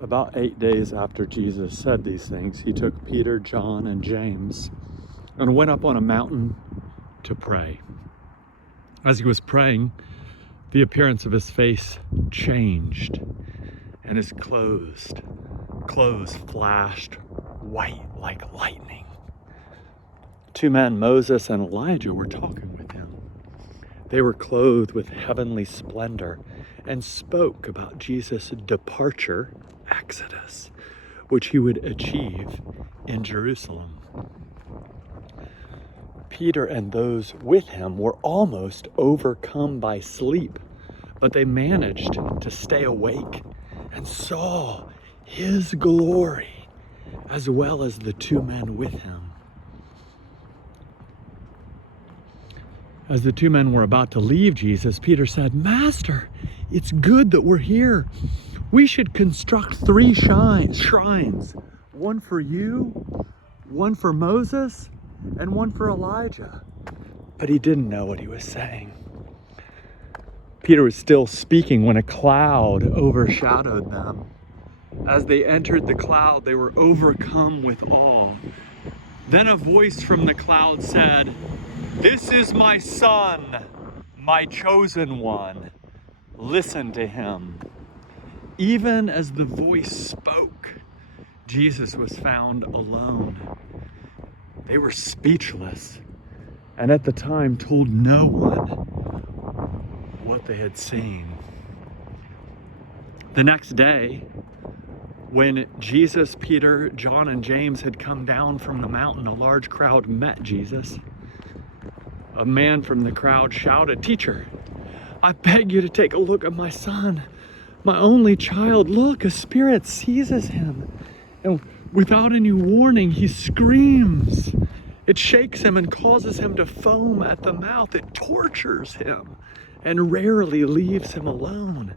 About 8 days after Jesus said these things, he took Peter, John, and James and went up on a mountain to pray. As he was praying, the appearance of his face changed, and his clothes flashed white like lightning. 2 men, Moses and Elijah, were talking with him. They were clothed with heavenly splendor and spoke about Jesus' departure, Exodus, which he would achieve in Jerusalem. Peter and those with him were almost overcome by sleep, but they managed to stay awake and saw his glory as well as the 2 men with him. As the 2 men were about to leave Jesus, Peter said, "Master, it's good that we're here. We should construct 3 shrines, one for you, one for Moses, and one for Elijah." But he didn't know what he was saying. Peter was still speaking when a cloud overshadowed them. As they entered the cloud, they were overcome with awe. Then a voice from the cloud said, "This is my son, my chosen one. Listen to him." Even as the voice spoke, Jesus was found alone. They were speechless, and at the time told no one what they had seen. The next day, when Jesus, Peter, John, and James had come down from the mountain, a large crowd met Jesus. A man from the crowd shouted, "Teacher, I beg you to take a look at my son, my only child. Look, a spirit seizes him, and without any warning, he screams. It shakes him and causes him to foam at the mouth. It tortures him and rarely leaves him alone.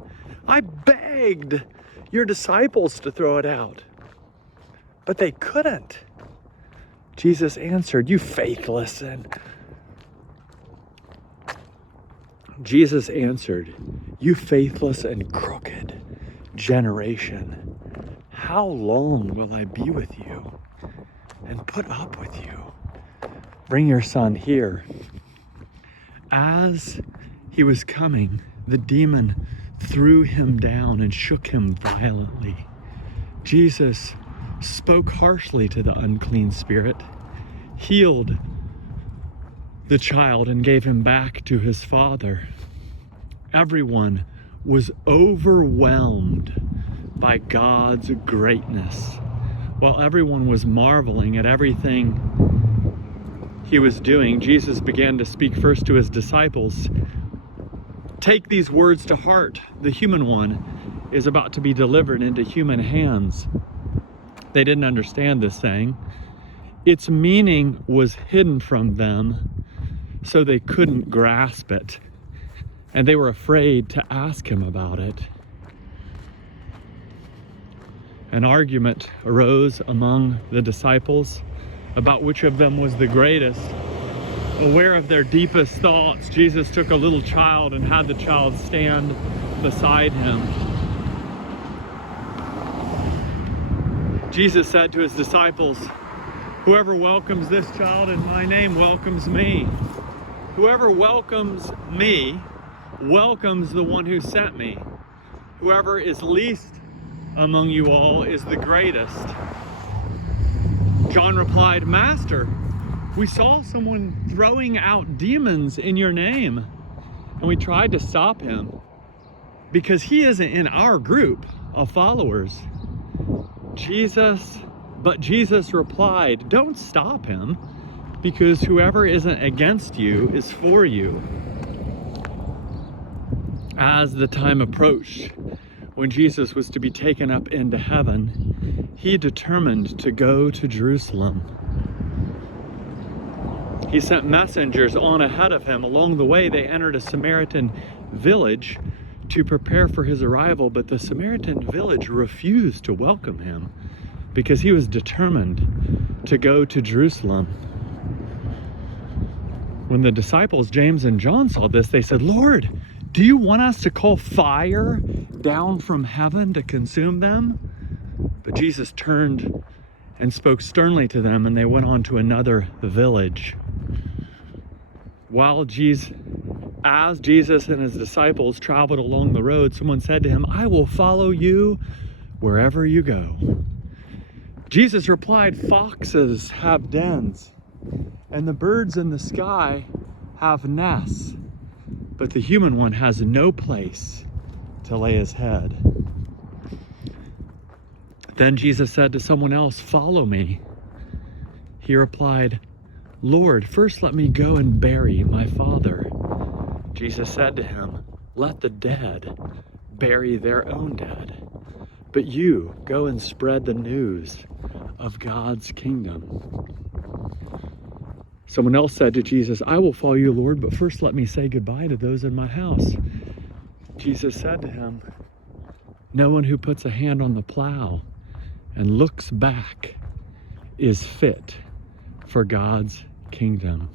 I begged your disciples to throw it out, but they couldn't." Jesus answered, "You faithless and crooked generation, how long will I be with you and put up with you? Bring your son here." As he was coming, the demon threw him down and shook him violently. Jesus spoke harshly to the unclean spirit, healed the child, and gave him back to his father. Everyone was overwhelmed by God's greatness. While everyone was marveling at everything he was doing, Jesus began to speak first to his disciples. "Take these words to heart. The human one is about to be delivered into human hands." They didn't understand this saying. Its meaning was hidden from them, so they couldn't grasp it, and they were afraid to ask him about it. An argument arose among the disciples about which of them was the greatest. Aware of their deepest thoughts, Jesus took a little child and had the child stand beside him. Jesus said to his disciples, "Whoever welcomes this child in my name welcomes me. Whoever welcomes me welcomes the one who sent me. Whoever is least among you all is the greatest." John replied, "Master, we saw someone throwing out demons in your name, and we tried to stop him because he isn't in our group of followers." But Jesus replied, "Don't stop him, because whoever isn't against you is for you." As the time approached when Jesus was to be taken up into heaven, he determined to go to Jerusalem. He sent messengers on ahead of him. Along the way, they entered a Samaritan village to prepare for his arrival, but the Samaritan village refused to welcome him because he was determined to go to Jerusalem. When the disciples, James and John, saw this, they said, "Lord, do you want us to call fire down from heaven to consume them?" But Jesus turned and spoke sternly to them, and they went on to another village. As Jesus and his disciples traveled along the road, someone said to him, "I will follow you wherever you go." Jesus replied, "Foxes have dens, and the birds in the sky have nests, but the human one has no place to lay his head." Then Jesus said to someone else, "Follow me." He replied, "Lord, first let me go and bury my father." Jesus said to him, "Let the dead bury their own dead, but you go and spread the news of God's kingdom." Someone else said to Jesus, "I will follow you, Lord, but first let me say goodbye to those in my house." Jesus said to him, "No one who puts a hand on the plow and looks back is fit for God's kingdom."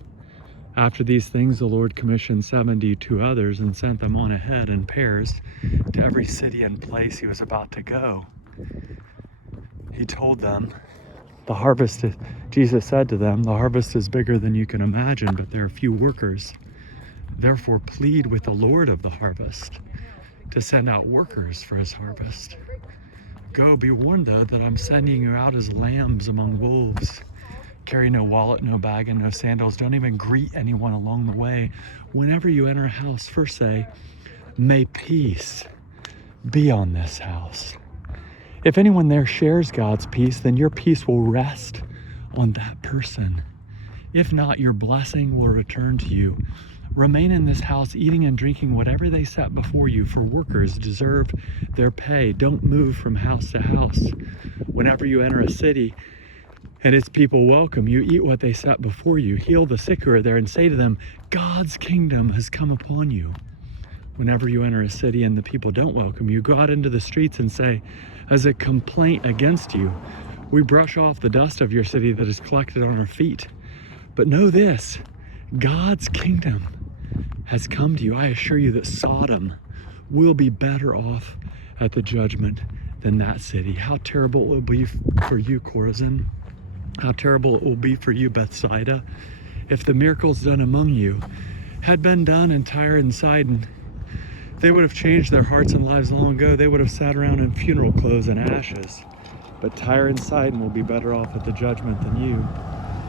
After these things, the Lord commissioned 72 others and sent them on ahead in pairs to every city and place he was about to go. He told them, Jesus said to them, "The harvest is bigger than you can imagine, but there are few workers. Therefore, plead with the Lord of the harvest to send out workers for his harvest. Go, be warned, though, that I'm sending you out as lambs among wolves. Carry no wallet, no bag, and no sandals. Don't even greet anyone along the way. Whenever you enter a house, first say, 'May peace be on this house.' If anyone there shares God's peace, then your peace will rest on that person. If not, your blessing will return to you. Remain in this house, eating and drinking whatever they set before you, for workers deserve their pay. Don't move from house to house. Whenever you enter a city and its people welcome you, eat what they set before you. Heal the sick who are there and say to them, 'God's kingdom has come upon you.' Whenever you enter a city and the people don't welcome you, go out into the streets and say, as a complaint against you, 'We brush off the dust of your city that is collected on our feet. But know this, God's kingdom has come to you. I assure you that Sodom will be better off at the judgment than that city.' How terrible it will be for you, Chorazin. How terrible it will be for you, Bethsaida, if the miracles done among you had been done in Tyre and Sidon. They would have changed their hearts and lives long ago. They would have sat around in funeral clothes and ashes. But Tyre and Sidon will be better off at the judgment than you.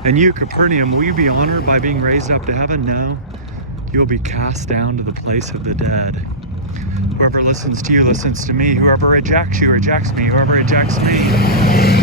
And you, Capernaum, will you be honored by being raised up to heaven? No, you will be cast down to the place of the dead. Whoever listens to you listens to me. Whoever rejects you rejects me. Whoever rejects me